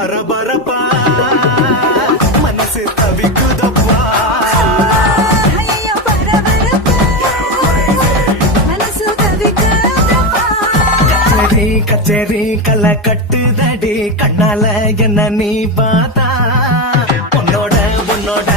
பரபரப்பா மனசு தவிக்குதப்பா கச்சேரி கலை கட்டுதடி கண்ணால என்ன நீ பார்த்தா உன்னோட